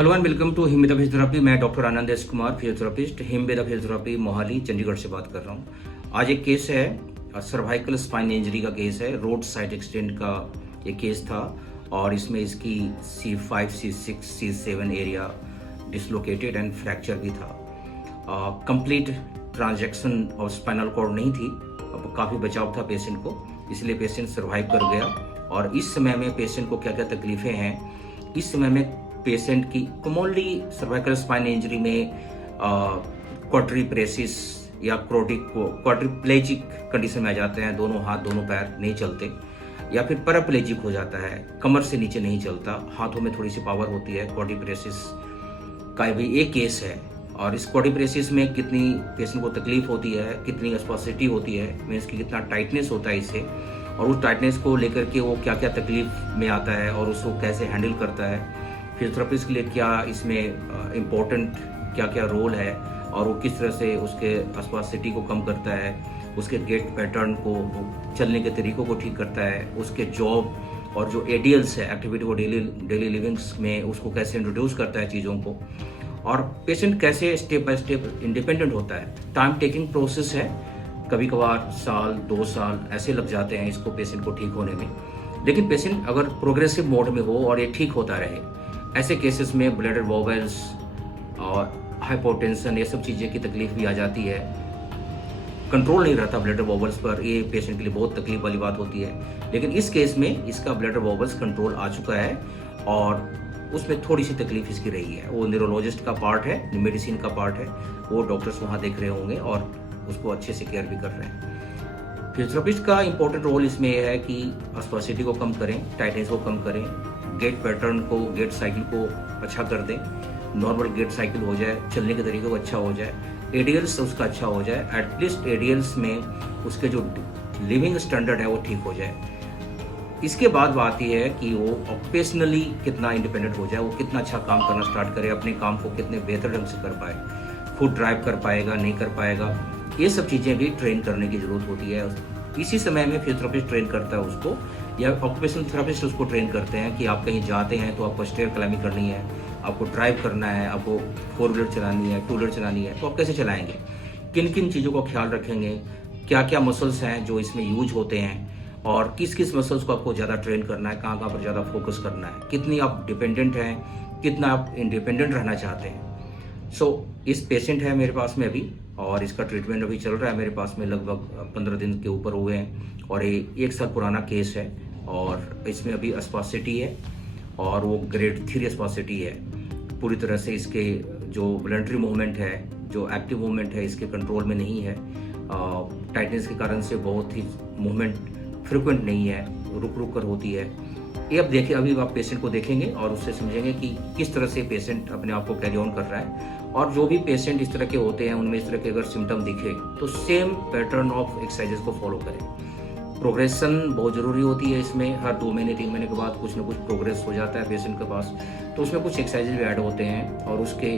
Hello and welcome to Himveda physiotherapy. मैं doctor Anand S Kumar, physiotherapist, Himveda physiotherapy Mohali Chandigarh से बात कर रहा हूँ। आज एक केस है, सर्वाइकल स्पाइन इंजरी का केस है। रोड साइड एक्सटेंड का ये केस था और इसमें इसकी C5, C6, C7 area dislocated and fracture भी था। Complete transection of spinal cord नहीं थी। अब काफ़ी बचाव था पेशेंट को, इसलिए पेशेंट सर्वाइव कर गया। और इस समय में पेशेंट को क्या क्या तकलीफ़ें हैं, इस समय में पेशेंट की कॉमनली सर्वाइकल स्पाइन इंजरी में क्वाड्रिप्लेसिस या क्वाड्रिप्लेजिक कंडीशन में आ जाते हैं। दोनों हाथ दोनों पैर नहीं चलते, या फिर पैराप्लेजिक हो जाता है, कमर से नीचे नहीं चलता, हाथों में थोड़ी सी पावर होती है। क्वाड्रिप्लेसिस का भी एक केस है। और इस क्वाड्रिप्लेसिस में कितनी पेशेंट को तकलीफ होती है, कितनी स्पासिटी होती है, मीन्स कि कितना टाइटनेस होता है इससे, और उस टाइटनेस को लेकर के वो क्या क्या तकलीफ में आता है और उसको कैसे हैंडल करता है, फिजियोथेरेपिस्ट के लिए क्या इसमें इम्पोर्टेंट क्या क्या रोल है, और वो किस तरह से उसके स्पासिटी को कम करता है, उसके गेट पैटर्न को, चलने के तरीकों को ठीक करता है, उसके जॉब और जो एडियल्स है, एक्टिविटी को डेली लिविंग्स में उसको कैसे इंट्रोड्यूस करता है चीज़ों को, और पेशेंट कैसे स्टेप बाय स्टेप इंडिपेंडेंट होता है। टाइम टेकिंग प्रोसेस है, कभी कभार साल 2 साल ऐसे लग जाते हैं इसको पेशेंट को ठीक होने में। लेकिन पेशेंट अगर प्रोग्रेसिव मोड में हो और ये ठीक होता रहे, ऐसे केसेस में ब्लडर वॉवेल्स और हाइपोटेंशन ये सब चीज़ें की तकलीफ भी आ जाती है। कंट्रोल नहीं रहता ब्लडर वॉवेल्स पर, ये पेशेंट के लिए बहुत तकलीफ वाली बात होती है। लेकिन इस केस में इसका ब्लडर वॉवेल्स कंट्रोल आ चुका है और उसमें थोड़ी सी तकलीफ इसकी रही है। वो न्यूरोलॉजिस्ट का पार्ट है, मेडिसिन का पार्ट है, वो डॉक्टर्स वहाँ देख रहे होंगे और उसको अच्छे से केयर भी कर रहे हैं। फिजियोथेरेपिस्ट का इंपॉर्टेंट रोल इसमें यह है कि स्पासिटी को कम करें, टाइटनेस को कम करें, गेट पैटर्न को, गेट साइकिल को अच्छा कर दें, नॉर्मल गेट साइकिल हो जाए, चलने के तरीके को अच्छा हो जाए, एडियल्स उसका अच्छा हो जाए, एटलीस्ट एडियल्स में उसके जो लिविंग स्टैंडर्ड है वो ठीक हो जाए। इसके बाद बात यह है कि वो ऑक्यूपेशनली कितना इंडिपेंडेंट हो जाए, वो कितना अच्छा काम करना स्टार्ट करे, अपने काम को कितने बेहतर ढंग से कर पाए, खुद ड्राइव कर पाएगा नहीं कर पाएगा, ये सब चीज़ें भी ट्रेन करने की ज़रूरत होती है। इसी समय में फिजियोथेरेपिस्ट ट्रेन करता है उसको, या ऑक्यूपेशनल थेरेपिस्ट उसको ट्रेन करते हैं कि आप कहीं जाते हैं तो आपको स्टेयर क्लाइंबिंग करनी है, आपको ड्राइव करना है, आपको 4 व्हीलर चलानी है, 2 व्हीलर चलानी है, तो आप कैसे चलाएंगे, किन किन चीज़ों का ख्याल रखेंगे, क्या क्या मसल्स हैं जो इसमें यूज होते हैं, और किस किस मसल्स को आपको ज़्यादा ट्रेन करना है, कहाँ कहाँ पर ज़्यादा फोकस करना है, कितनी आप डिपेंडेंट हैं, कितना आप इंडिपेंडेंट रहना चाहते हैं। इस पेशेंट है मेरे पास में अभी, और इसका ट्रीटमेंट अभी चल रहा है मेरे पास में, लगभग 15 दिन के ऊपर हुए हैं, और ये 1 साल पुराना केस है। और इसमें अभी स्पासिटी है और वो ग्रेड 3 स्पासिटी है। पूरी तरह से इसके जो वॉलंटरी मूवमेंट है, जो एक्टिव मूवमेंट है, इसके कंट्रोल में नहीं है। टाइटनेस के कारण से बहुत ही मूवमेंट फ्रिक्वेंट नहीं है, रुक रुक कर होती है। ये अब देखिए, अभी आप पेशेंट को देखेंगे और उससे समझेंगे कि किस तरह से पेशेंट अपने आप को कैरी ऑन कर रहा है। और जो भी पेशेंट इस तरह के होते हैं, उनमें इस तरह के अगर सिम्टम दिखे तो सेम पैटर्न ऑफ एक्सरसाइजेस को फॉलो करें। प्रोग्रेशन बहुत ज़रूरी होती है इसमें। हर 2 महीने 3 महीने के बाद कुछ ना कुछ प्रोग्रेस हो जाता है पेशेंट के पास, तो उसमें कुछ एक्सरसाइजेज भी ऐड होते हैं और उसके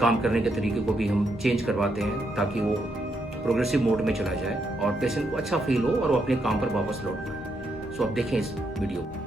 काम करने के तरीके को भी हम चेंज करवाते हैं, ताकि वो प्रोग्रेसिव मोड में चला जाए और पेशेंट को अच्छा फील हो और वो अपने काम पर वापस लौट पाए। सो आप देखें इस वीडियो को।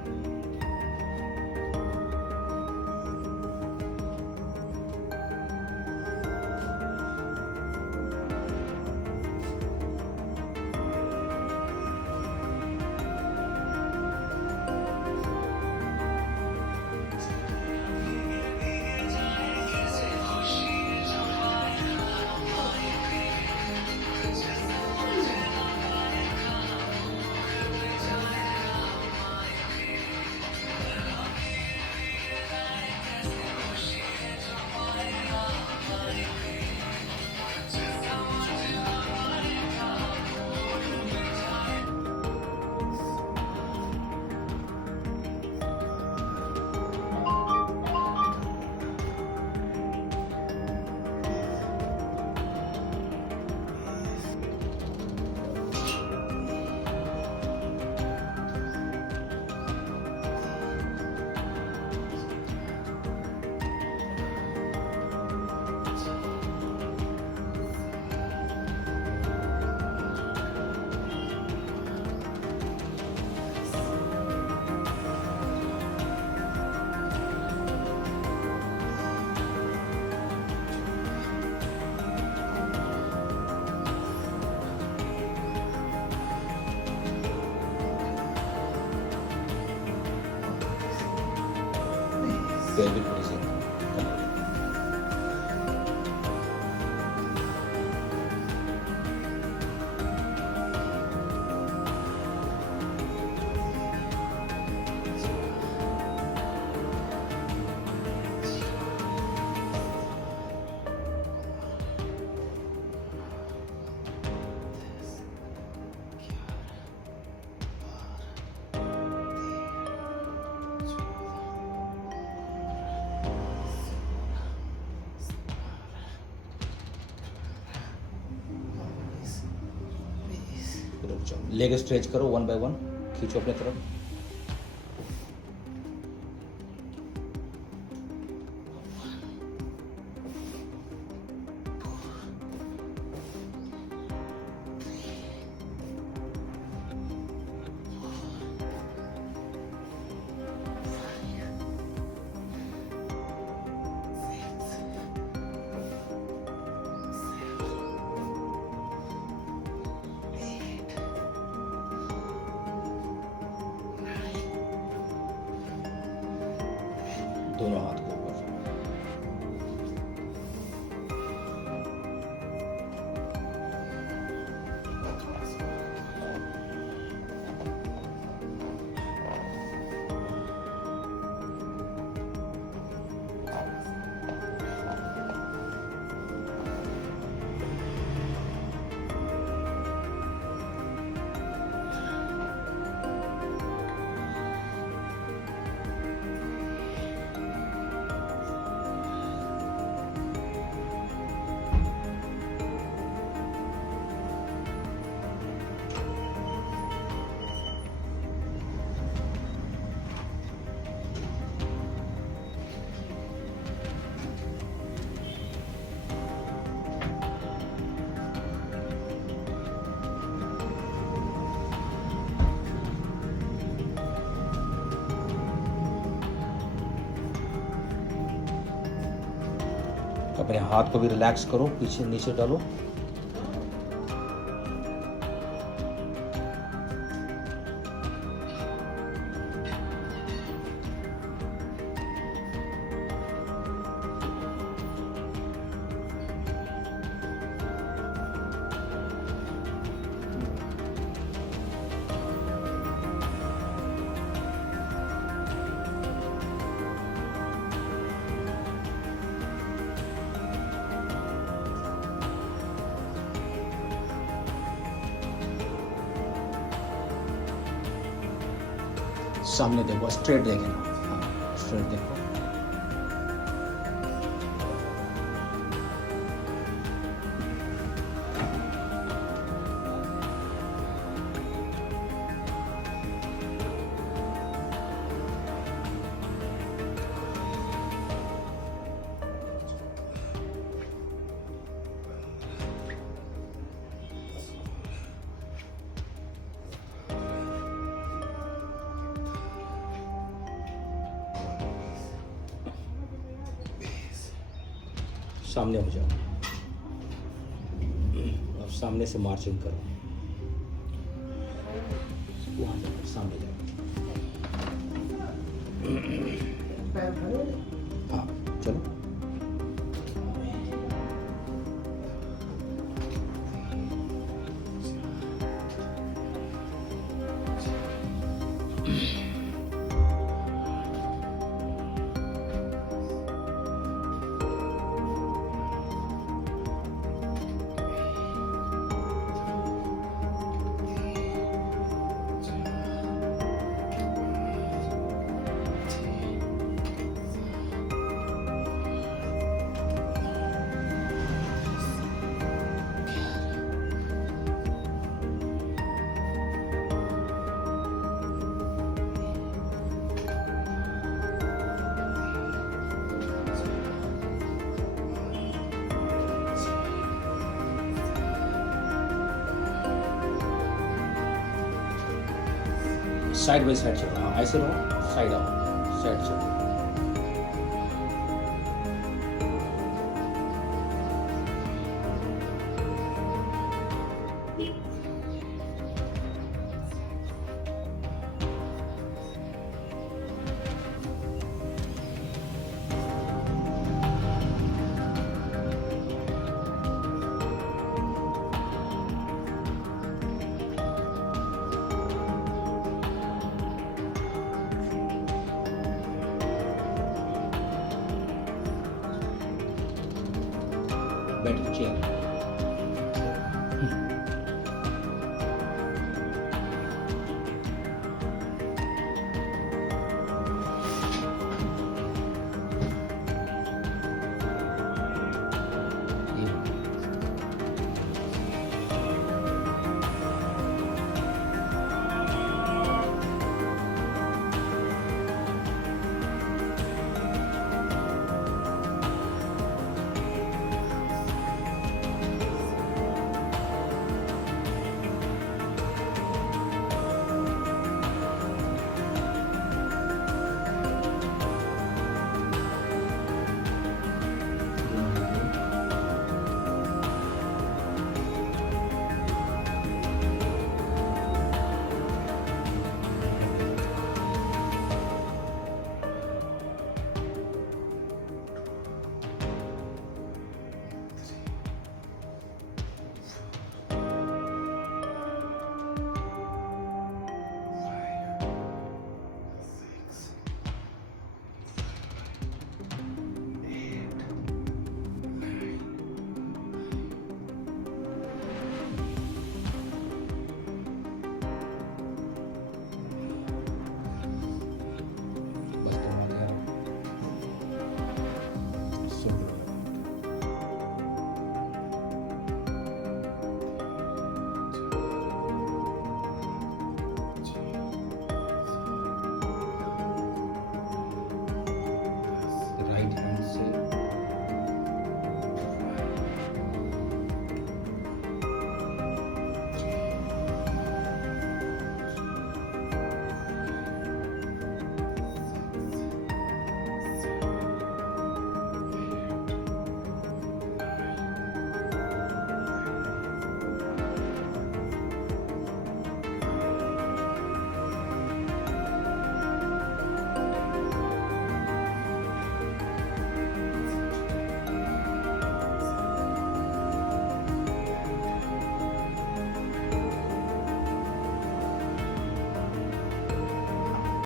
पैर भी थोड़ी सी करना है। रुक जाओ, लेग स्ट्रेच करो, 1 बाय 1 खींचो अपने तरफ। दोनों हाथ के ऊपर। अपने हाथ को भी रिलैक्स करो, पीछे नीचे डालो। सामने देखो, स्ट्रेट देखना। हाँ, स्ट्रेट देखो। सामने हो जाओ, अब सामने से मार्चिंग करो। वहाँ जाओ, सामने जाओ। हाँ चलो। साइड बाई साइड चलो। हाँ ऐसे रहो, साइड आओ, साइड चलो। better chair.